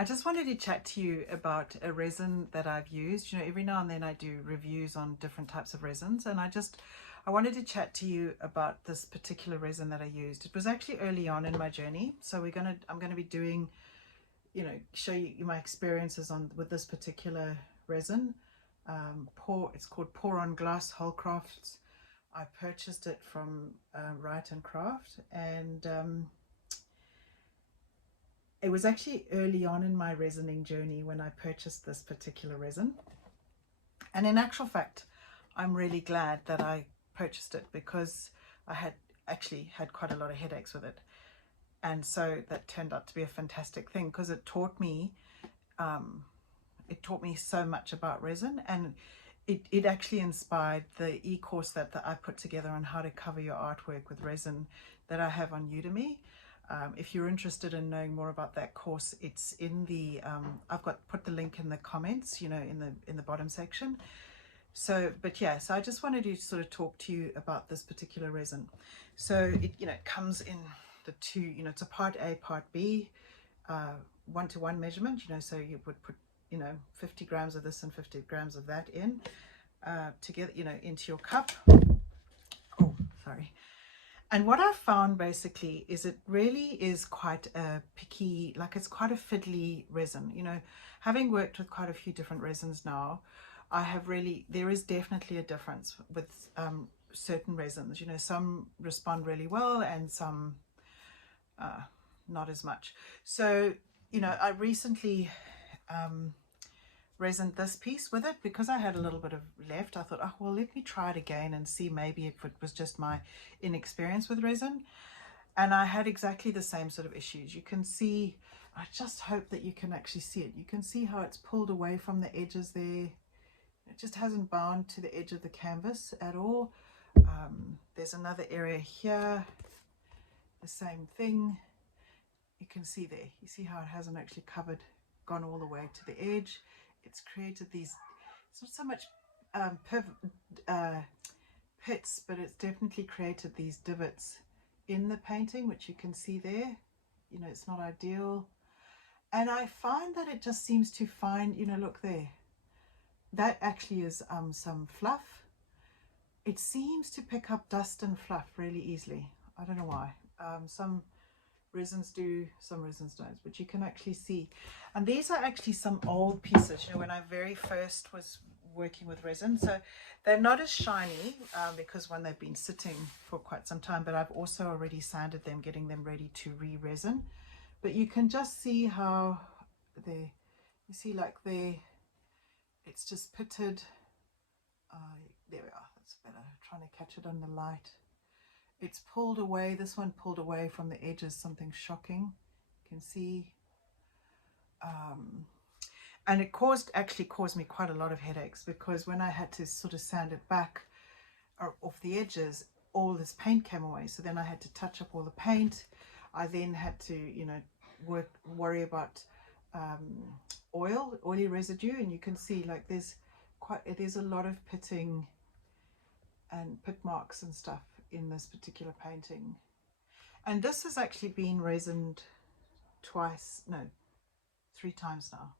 I just wanted to chat to you about a resin that I've used. Every now and then I do reviews on different types of resins, and I wanted to chat to you about this particular resin that I used. It was actually early on in my journey, so I'm gonna be doing, show you my experiences with this particular resin. It's called Pour on Glass Holcroft. I purchased it from Right and Craft, and it was actually early on in my resining journey when I purchased this particular resin. And in actual fact, I'm really glad that I purchased it because I had actually had quite a lot of headaches with it. And so that turned out to be a fantastic thing because it taught me so much about resin, and it actually inspired the e-course that I put together on how to cover your artwork with resin that I have on Udemy. If you're interested in knowing more about that course, it's in the I've put the link in the comments, in the bottom section. So I just wanted to sort of talk to you about this particular resin. So it comes in the two, it's a part A, part B, 1-to-1 measurement, so you would put 50 grams of this and 50 grams of that in together, into your cup. Oh, sorry. And what I found basically is it really is quite a picky, like it's quite a fiddly resin. Having worked with quite a few different resins now, there is definitely a difference with certain resins. Some respond really well and some not as much. So, I recently resined this piece with it because I had a little bit of left. I thought, oh, well, let me try it again and see maybe if it was just my inexperience with resin. And I had exactly the same sort of issues. You can see, I just hope that you can actually see it. You can see how it's pulled away from the edges there. It just hasn't bound to the edge of the canvas at all. There's another area here, the same thing. You can see there, you see how it hasn't actually gone all the way to the edge. It's created these, it's not so much pits, but it's definitely created these divots in the painting, which you can see there. It's not ideal. And I find that it just seems to find, look there, that actually is some fluff. It seems to pick up dust and fluff really easily. I don't know why. Some resins do, some resins don't, but you can actually see. And these are actually some old pieces, when I very first was working with resin. So they're not as shiny because when they've been sitting for quite some time, but I've also already sanded them, getting them ready to re-resin. But you can just see how you see like there, it's just pitted. There we are, that's better. I'm trying to catch it on the light. It's pulled away, this one pulled away from the edges, something shocking. You can see. And it actually caused me quite a lot of headaches because when I had to sort of sand it back off the edges, all this paint came away. So then I had to touch up all the paint. I then had to, worry about oily residue, and you can see like there's a lot of pitting and pit marks and stuff in this particular painting. And this has actually been resined 3 times now.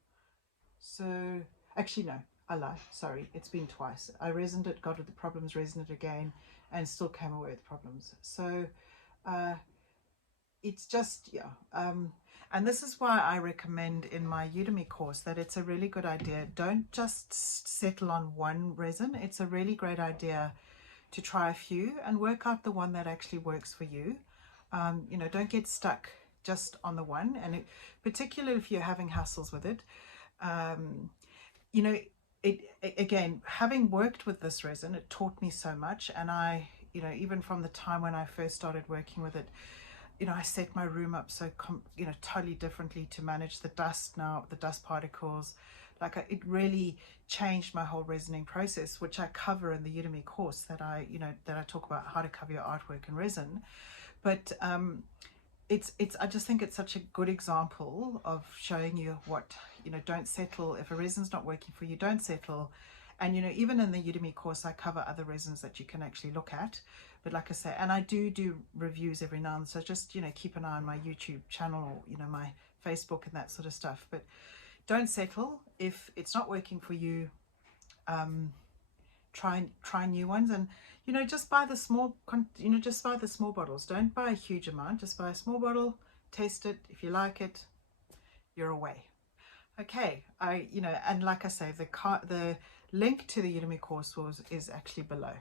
So actually no, I lie, sorry, it's been twice. I resined it, got the problems, resined it again, and still came away with problems. So it's just, and this is why I recommend in my Udemy course that it's a really good idea. Don't just settle on one resin. It's a really great idea to try a few and work out the one that actually works for you. Don't get stuck just on the one, and particularly if you're having hassles with it. Again, having worked with this resin, it taught me so much. And I, even from the time when I first started working with it, I set my room up so totally differently to manage the dust now, the dust particles. It really changed my whole resining process, which I cover in the Udemy course that I talk about how to cover your artwork in resin. But I just think it's such a good example of showing you what, don't settle. If a resin's not working for you, don't settle. And even in the Udemy course, I cover other resins that you can actually look at. But like I say, and I do reviews every now and then, so just keep an eye on my YouTube channel or my Facebook and that sort of stuff. But don't settle if it's not working for you. Try new ones, and just buy the small just buy the small bottles. Don't buy a huge amount, just buy a small bottle, test it. If you like it, you're away. Okay, and like I say, the link to the Udemy course is actually below.